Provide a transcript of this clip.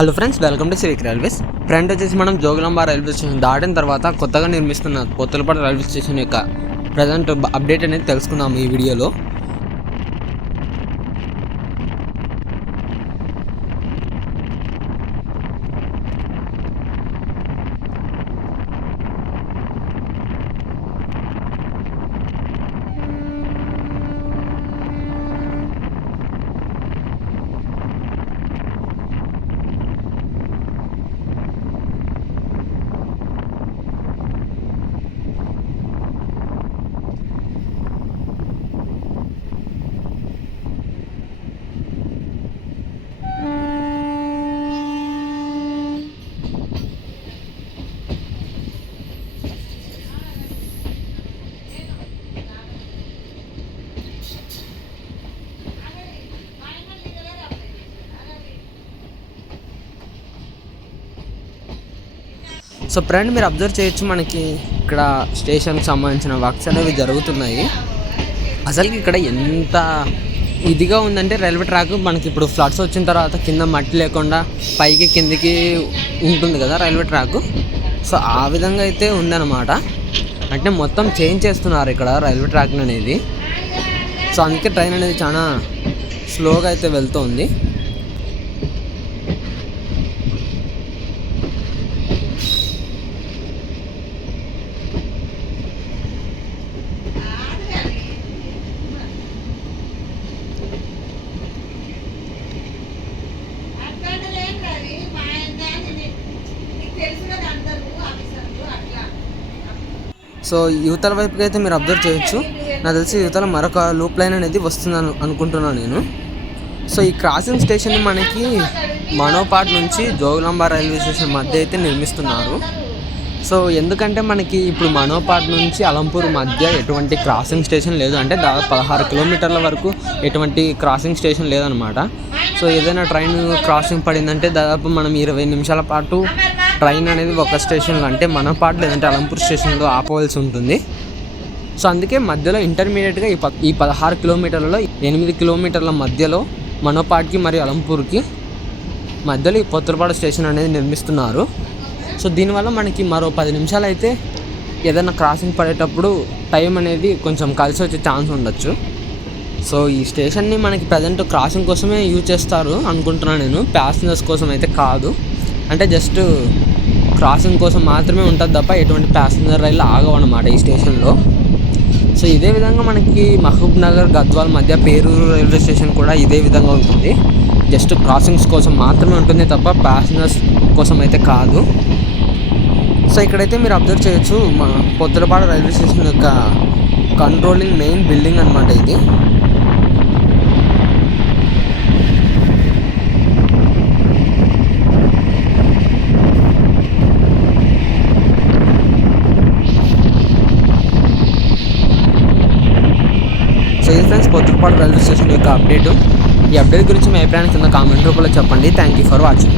Hello friends, welcome to civic railways. Friend వచ్చేసి మనం Jogulamba railway station దాటిన తర్వాత కొత్తగా నిర్మిస్తున్న పొత్తులపాడు రైల్వే స్టేషన్ యొక్క ప్రజెంట్ అప్డేట్ అనేది తెలుసుకుందాం ఈ వీడియోలో. సో ఫ్రెండ్, మీరు అబ్జర్వ్ చేయొచ్చు, మనకి ఇక్కడ స్టేషన్కి సంబంధించిన వర్క్స్ అనేవి జరుగుతున్నాయి. అసలుకి ఇక్కడ ఎంత ఇదిగా ఉందంటే రైల్వే ట్రాక్ మనకి ఇప్పుడు ఫ్లడ్స్ వచ్చిన తర్వాత కింద మట్టి లేకుండా పైకి కిందికి ఉంటుంది కదా రైల్వే ట్రాక్. సో ఆ విధంగా అయితే ఉందన్నమాట. అంటే మొత్తం చేంజ్ చేస్తున్నారు ఇక్కడ రైల్వే ట్రాక్ అనేది. సో అందుకే ట్రైన్ అనేది చాలా స్లోగా అయితే వెళ్తుంది. సో యువతల వైపుకి అయితే మీరు అబ్జర్వ్ చేయొచ్చు. నాకు తెలిసి యువతల మరొక లూప్ లైన్ అనేది వస్తుందని అనుకుంటున్నాను నేను. సో ఈ క్రాసింగ్ స్టేషన్ మనకి మనోపాడ్ నుంచి జోగులాంబ రైల్వే స్టేషన్ మధ్య అయితే నిర్మిస్తున్నారు. సో ఎందుకంటే మనకి ఇప్పుడు మనోపాడ్ నుంచి అలంపూర్ మధ్య ఎటువంటి క్రాసింగ్ స్టేషన్ లేదు. అంటే దాదాపు 16 కిలోమీటర్ల వరకు ఎటువంటి క్రాసింగ్ స్టేషన్ లేదనమాట. సో ఏదైనా ట్రైన్ క్రాసింగ్ పడిందంటే దాదాపు మనం 20 నిమిషాల పాటు ట్రైన్ అనేది ఒక స్టేషన్లో, అంటే మనోపాడ్ లేదంటే అలంపూర్ స్టేషన్లో ఆపవలసి ఉంటుంది. సో అందుకే మధ్యలో ఇంటర్మీడియట్గా ఈ 16 కిలోమీటర్లలో 8 కిలోమీటర్ల మధ్యలో మనోపాడ్కి మరియు అలంపూర్కి మధ్యలో ఈ పొత్తులపాడు స్టేషన్ అనేది నిర్మిస్తున్నారు. సో దీనివల్ల మనకి మరో 10 నిమిషాలు అయితే ఏదైనా క్రాసింగ్ పడేటప్పుడు టైం అనేది కొంచెం కలిసి వచ్చే ఛాన్స్ ఉండొచ్చు. సో ఈ స్టేషన్ని మనకి ప్రజెంట్ క్రాసింగ్ కోసమే యూజ్ చేస్తారు అనుకుంటున్నాను నేను, ప్యాసింజర్స్ కోసం అయితే కాదు. అంటే జస్ట్ క్రాసింగ్ కోసం మాత్రమే ఉంటుంది తప్ప ఎటువంటి ప్యాసింజర్ రైళ్ళు ఆగవన్నమాట ఈ స్టేషన్లో. సో ఇదే విధంగా మనకి మహబూబ్ నగర్ గద్వాల్ మధ్య పేరూరు రైల్వే స్టేషన్ కూడా ఇదే విధంగా ఉంటుంది. జస్ట్ క్రాసింగ్స్ కోసం మాత్రమే ఉంటుంది తప్ప ప్యాసింజర్స్ కోసం అయితే కాదు. సో ఇక్కడైతే మీరు అబ్జర్వ్ చేయొచ్చు, మా పొత్తులపాడు రైల్వే స్టేషన్ యొక్క కంట్రోలింగ్ మెయిన్ బిల్డింగ్ అనమాట ఇది. సో ఇది ఫ్రెండ్స్ పొత్తులపాడు రైల్వే స్టేషన్ యొక్క అప్డేటు. ఈ అప్డేట్ గురించి మీ అభిప్రాయాన్ని కింద కామెంట్ రూపంలో చెప్పండి. Thank you for watching.